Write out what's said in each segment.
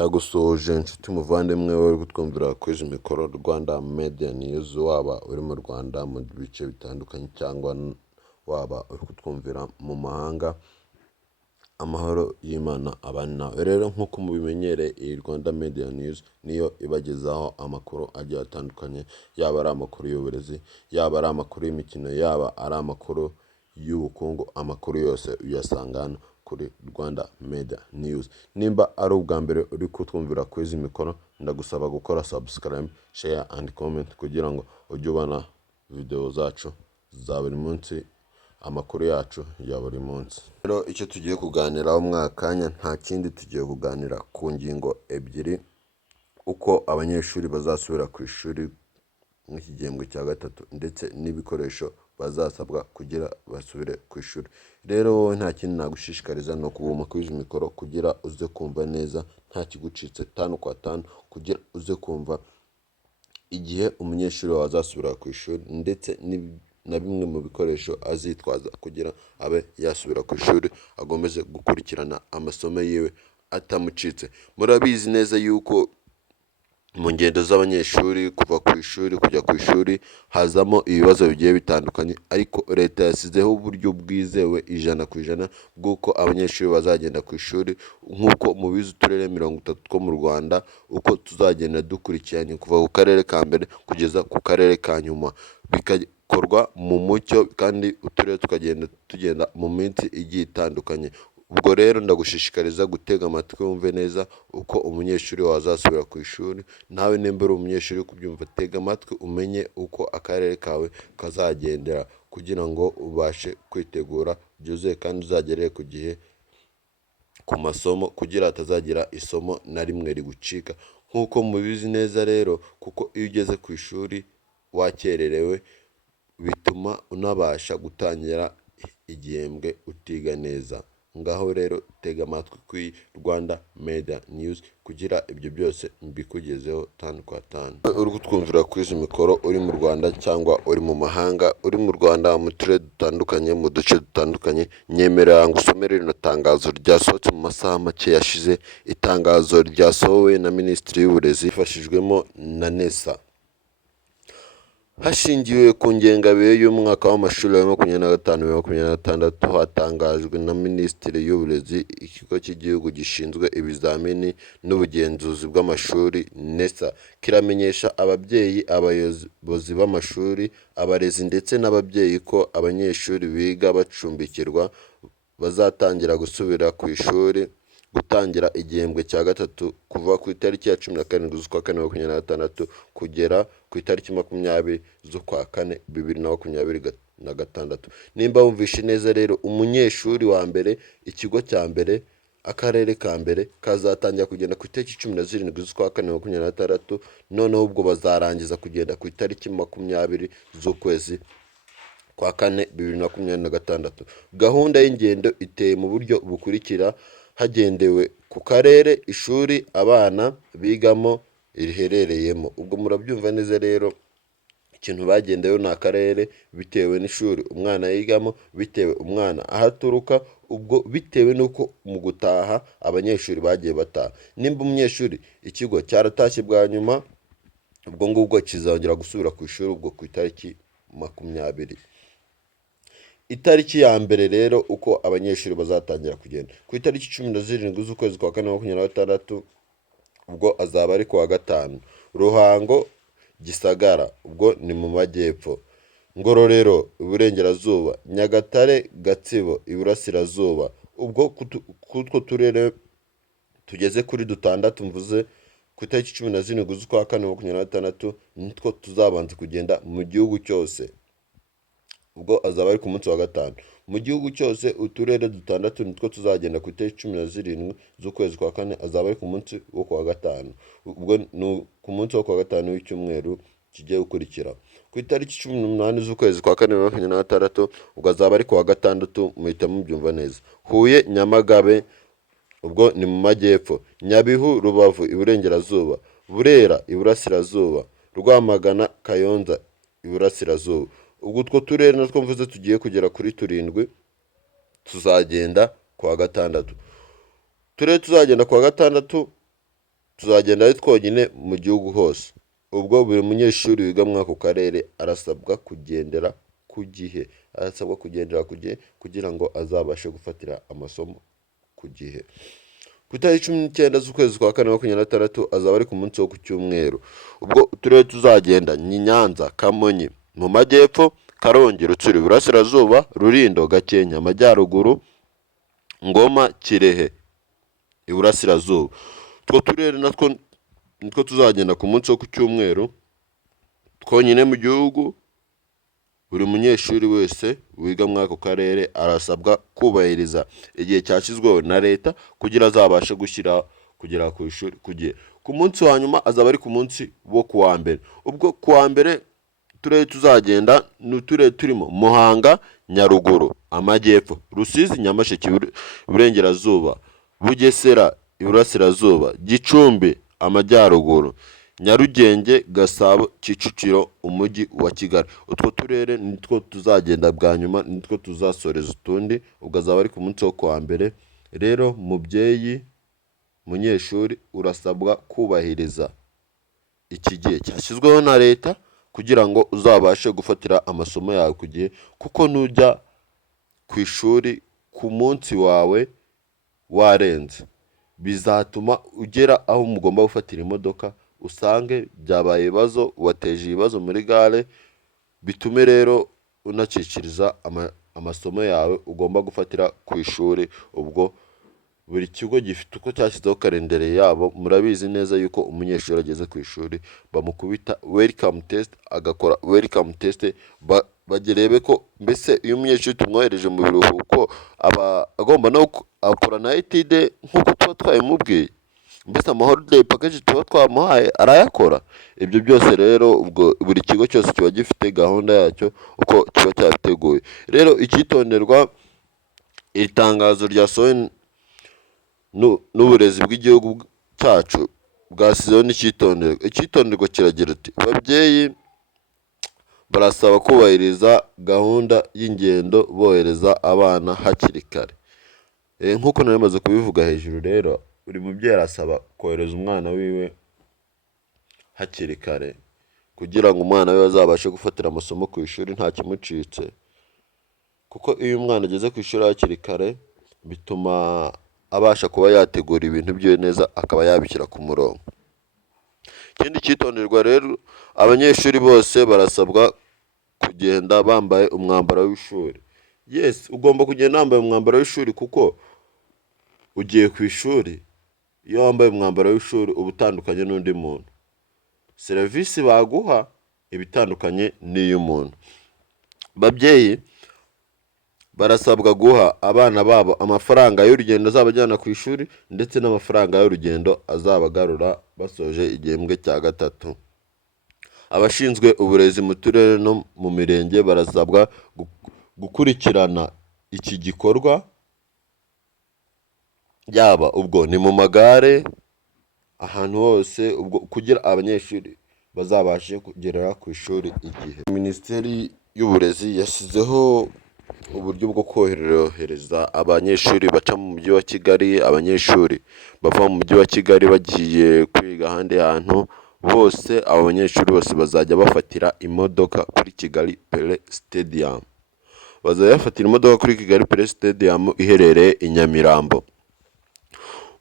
Ndagusuhuje inshuti muvandimwe wowe gutwumvira kuri izi mikoro Rwanda Media News, waba uri mu Rwanda mu bice bitandukanye cyangwa waba uri kutwumvira mu mahanga. Amahoro y'Imana abane nawe. Rero nk'uko mubimenyereye, iyi Rwanda Media News niyo ibagezaho amakuru agiye atandukanye, yaba ari amakuru y'uburezi, yaba ari amakuru y'imikino, yaba ari amakuru y'ubukungu. Amakuru yose uyasanga hano kuri Rwanda Media News. Nimba ari ubwa mbere uri kutwumvira kuri izi mikoro, ndagusaba gukora subscribe, share and comment kugira ngo ujye ubona video zacu za buri munsi, amakuru yacu ya buri munsi. Rero icyo tugiye kuganiraho mwakanya nta kindi, tugiye kuganira ku ngingo ebyiri: uko abanyeshuri bazasubira ku ishuri nk'iki gihembwe cya gatatu, ndetse n'ibikoresho bazasabwa kugira basubire ku ishuri. Rero wowe nta kindi nagushishikariza, ni ukuguma kuri izi mikoro kugira uze kumva neza nta kigucitse, tanu kwa tanu, kugira uze kumva igihe umunyeshuri wawe azasubira ku ishuri, ndetse na bimwe mu bikoresho azitwaza kugira abe yasubira ku ishuri, agomeze gukurikirana amasomo yiwe atamucitse. Murabizi neza yuko mu ngendo z'abanyeshuri kuva ku ishuri kujya ku ishuri hazamo ibibazo bigiye bitandukanye, ariko leta yasizeho uburyo bwizewe 100% bw'uko abanyeshuri bazagenda ku ishuri. Nk'uko mubizi, uturere 30 two mu Rwanda uko tuzagenda dukurikiranye kuva ku karere ka mbere kugeza ku karere ka nyuma, bikakorwa mu mucyo, kandi uturere tugenda mu minsi igiye itandukanye. Ubwo rero ndagushishikariza gutega amatwi wumve neza uko umunyeshuri wazasubira ku ishuri. Nawe nimba uri umunyeshuri kubyumva, tega amatwi umenye uko akarere kawe kazagendera, kugira ngo ubashe kwitegura byuzuye kandi uzagerere ku gihe ku masomo, kugira hatazagira isomo na rimwe rigucika. Nk'uko mubizi neza rero, kuko iyo ugeze ku ishuri wakererewe bituma unabasha gutangira igihembwe utiga neza. Ngaho rero tega amatwi kuri Rwanda Media News kugira ibyo byose mbikugezeho tanu kwa tanu. Uri kutwumvira kuri izi mikoro uri mu Rwanda cyangwa uri mu mahanga, uri mu Rwanda mu turere dutandukanye, mu duce dutandukanye, nyemerera ngusomere rino tangazo ryasohotse mu masaha make yashize. Itangazo ryasohowe na Minisitiri y'Uburezi ifashijwemo na NESA. Hashingiwe ku ngengabihe y'umwaka w'amashuri wa 2025-2026, hatangajwe na Minisiteri y'Uburezi, Ikigo cy'Igihugu gishinzwe ibizamini n'ubugenzuzi bw'amashuri NESA kiramenyesha ababyeyi, abayobozi b'amashuri, abarezi ndetse n'ababyeyi ko abanyeshuri biga bacumbikirwa bazatangira gusubira ku ishuri gutangira igihembwe cya gatatu kuva ku itariki ya 17 z'ukwa kane 2026 kugera ku itariki 20 z'ukwa kane 2026. Nimba wumvishe neza rero, umunyeshuri wa mbere, ikigo cya mbere, akarere ka mbere kazatangira kugenda ku itariki 17 z'ukwa kane 2026, noneho ubwo bazarangiza kugenda ku itariki 20 z'ukwezi kwa kane 2026. Gahunda y'ingendo iteye mu buryo bukurikira hagendewe ku karere ishuri abana bigamo riherereyemo. Ubwo murabyumva neza rero, ikintu bagendewe ni akarere, bitewe n'ishuri umwana yigamo, bitewe umwana ahaturuka, ubwo bitewe n'uko mu gutaha abanyeshuri bagiye bataha. Nimba umunyeshuri ikigo cyaratashye bwa nyuma, ubwo ngubwo kizongera gusubira ku ishuri ubwo ku itariki 20. Itariki ya mbere rero uko abanyeshuri bazatangira kugenda, ku itariki 17 z'ukwezi kwa kane 2026, ubwo azaba ari ku wa gatanu. Ruhango, Gisagara, ubwo ni mu majyepfo, Ngororero iburengerazuba, Nyagatare, Gatsibo iburasirazuba. Ubwo kutwo turere tugeze kuri dutandatu mvuze, ku itariki 17 z'ukwa kane 2026 nitwo tuzabanza kugenda mu gihugu cyose. Ubwo azaba ari ku munsi wa gatanu. Mu gihugu cyose uturere dutandatu nitwo tuzagenda ku itariki 17 z'ukwezi kwa kane, azaba ari ku munsi wo ku wa gatanu. Ubwo ni ku munsi wo ku wa gatanu w'icyumweru kigiye gukurikira. Ku itariki 18 z'ukwezi kwa kane 2026, ubwo azaba ari ku wa gatandatu. Muhita mubyumva neza. Huye, Nyamagabe, ubwo ni mu majyepfo, Nyabihu, Rubavu iburengerazuba, Burera iburasirazuba, Rwamagana, Kayonza iburasirazuba. Ubwo utwo turere natwo mvuze tugiye kugera kuri 7 tuzagenda ku wa gatandatu. Turere tuzagenda ku wa gatandatu tuzagenda ari twonyine mu gihugu hose. Ubwo buri munyeshuri wiga muri ako karere arasabwa kugendera ku gihe, kugira ngo azabashe gufatira amasomo ku gihe. Ku itariki 19 z'ukwezi kwa kane 2026 azaba ari ku munsi wo ku cyumweru. Ubwo uturere tuzagenda ni Nyanza, Kamonyi mu majyepfo, Karongi, Rutsiro iburasirazuba, Rulindo, Gakenke amajyaruguru, Ngoma, Kirehe iburasirazuba. Utwo turere nitwo tuzagenda ku munsi wo ku cyumweru twonyine mu gihugu. Buri munyeshuri wese wiga muri ako karere arasabwa kubahiriza igihe cyashyizweho na leta kugira azabashe kugera ku ishuri ku gihe. Ku munsi wa nyuma azaba ari ku munsi wo ku wa mbere. Ubwo ku wa mbere uturere tuzagenda ni uturere turimo Muhanga, Nyaruguru amajyepfo, Rusizi, Nyamasheke iburengerazuba, Bugesera iburasirazuba, Gicumbi amajyaruguru, Nyarugenge, Gasabo, Kicukiro umujyi wa Kigali. Utwo turere nitwo tuzagenda bwa nyuma, nitwo tuzasoreza utundi. Ubwo azaba ari ku munsi wo ku wa mbere. Rero mubyeyi, munyeshuri urasabwa kubahiriza iki gihe cyashyizweho na leta kugira ngo uzabashe gufatira amasomo yawe ku gihe, kuko nujya ku ishuri ku munsi wawe warenze bizatuma ugera aho mugomba gufatira imodoka usange byabaye ibibazo, wateje ibibazo muri gare, bitume rero unacikiriza amasomo yawe ugomba gufatira ku ishuri. Ubwo buri kigo gifite uko cyashyizeho kalendere yabo. Murabizi neza yuko umunyeshuri ageze ku ishuri bamukubita welcome test, agakora welcome test, bagerebe ko mbese iyo umunyeshuri tumwohereje mu biruhuko aba agomba no akora na etide nk'uko tuba twabimubwiye, mbese holiday package tuba twamuhaye arayakora. Ibyo byose rero ubwo buri kigo cyose kiba gifite gahunda yacyo uko kiba cyabiteguye. Rero icyitonderwa, iri tangazo ryasohowe n'uburezi bw'igihugu cyacu bwasizeho n'icyitonderwa. Icyitonderwa kiragira ati ababyeyi barasaba kubahiriza gahunda y'ingendo bohereza abana hakiri kare. Nk'uko nari maze kubivuga hejuru, rero buri mubyeyi arasaba kohereza umwana wiwe hakiri kare kugira ngo umwana we azabashe gufatira amasomo ku ishuri nta kimucitse, kuko iyo umwana ageze ku ishuri hakiri kare bituma abasha kuba yategura ibintu bye neza, akaba yabishyira ku murongo. Ikindi cyitonderwa rero, abanyeshuri bose barasabwa kugenda bambaye umwambaro w'ishuri. Yes, ugomba kugenda wambaye umwambaro w'ishuri kuko ugiye ku ishuri. Iyo wambaye umwambaro w'ishuri uba utandukanye n'undi muntu, serivisi baguha ibitandukanye n'iy'umuntu. Babyeyi barasabwa guha abana babo amafaranga y'urugendo azabajyana ku ishuri ndetse n'amafaranga y'urugendo azabagarura basoje igihembwe cya gatatu. Abashinzwe uburezi mu turere no mu mirenge barasabwa gukurikirana iki gikorwa, yaba ubwo ni mu magare, ahantu hose, ubwo kugira abanyeshuri bazabashe kugerera ku ishuri igihe. Minisiteri y'uburezi yashyizeho uburyo bwo korohereza abanyeshuri baca mu mujyi wa Kigali, abanyeshuri bava mu mujyi wa Kigali bagiye kwiga ahandi hantu. Bose abo banyeshuri bose bazajya bafatira imodoka kuri Kigali Pele Stadium. Bazajya bafatira imodoka kuri Kigali Pele Stadium iherereye i Nyamirambo.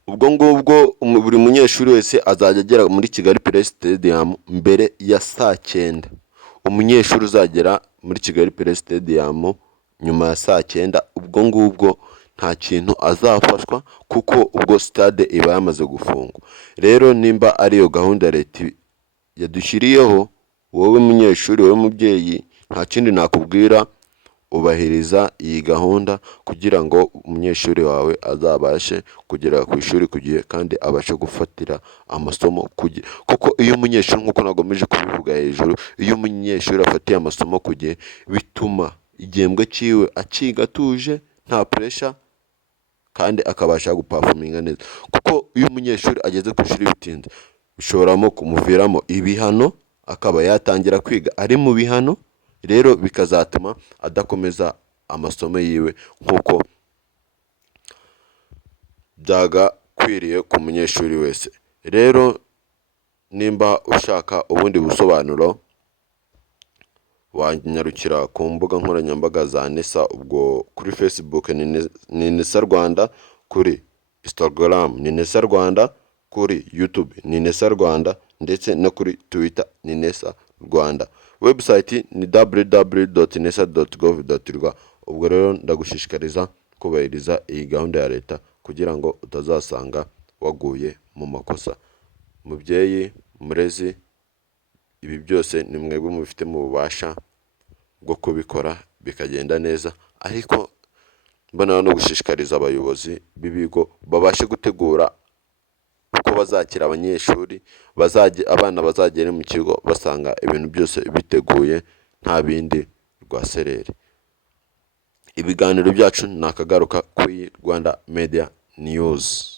Ubwo ngubwo buri munyeshuri wese azajya agera muri Kigali Pele Stadium mbere ya saa 9. Umunyeshuri uzagera muri Kigali Pele Stadium nyuma ya saa 9, ubwo ngubwo nta kintu azafashwa kuko ubwo stade iba yamaze gufungwa. Rero nimba ariyo gahunda leta yadushyiriyeho, wowe munyeshuri, wowe mubyeyi, nta kindi nakubwira, ubahiriza iyi gahunda kugira ngo umunyeshuri wawe azabashe kugera ku ishuri ku gihe kandi abashe gufatira amasomo ku gihe. Kuko iyo umunyeshuri, nk'uko nagomeje kubivuga hejuru, iyo umunyeshuri afatiye amasomo ku gihe bituma igihembwe cyiwe akiga atuje nta pressure kandi akabasha guperforminga neza. Kuko iyo umunyeshuri ageze ku ishuri bitinze bishobora kumuviramo ibihano, akaba yatangira kwiga ari mu bihano. Rero bikazatuma adakomeza amasomo yiwe nk'uko byagakwiriye ku munyeshuri wese. Rero nimba ushaka ubundi busobanuro wanyarukira ku mbuga nkoranyambaga za NESA, ubwo kuri Facebook ni NESA Rwanda, kuri Instagram ni NESA Rwanda, kuri YouTube ni NESA Rwanda, ndetse no kuri Twitter ni NESA Rwanda. Website ni www.nesa.gov.rw. Ubwo rero ndagushishikariza kubahiriza iyi gahunda ya leta kugira ngo utazasanga waguye mu makosa. Mubyeyi, murezi, ibi byose ni mwebwe mubifite mu bubasha bwo kubikora bikagenda neza, ariko mbona no gushishikariza abayobozi b'ibigo babashe gutegura uko bazakira abanyeshuri, abana bazagera mu kigo basanga ibintu byose biteguye nta bindi rwasereri. Ibiganiro byacu nakagaruka kuri Rwanda Media News.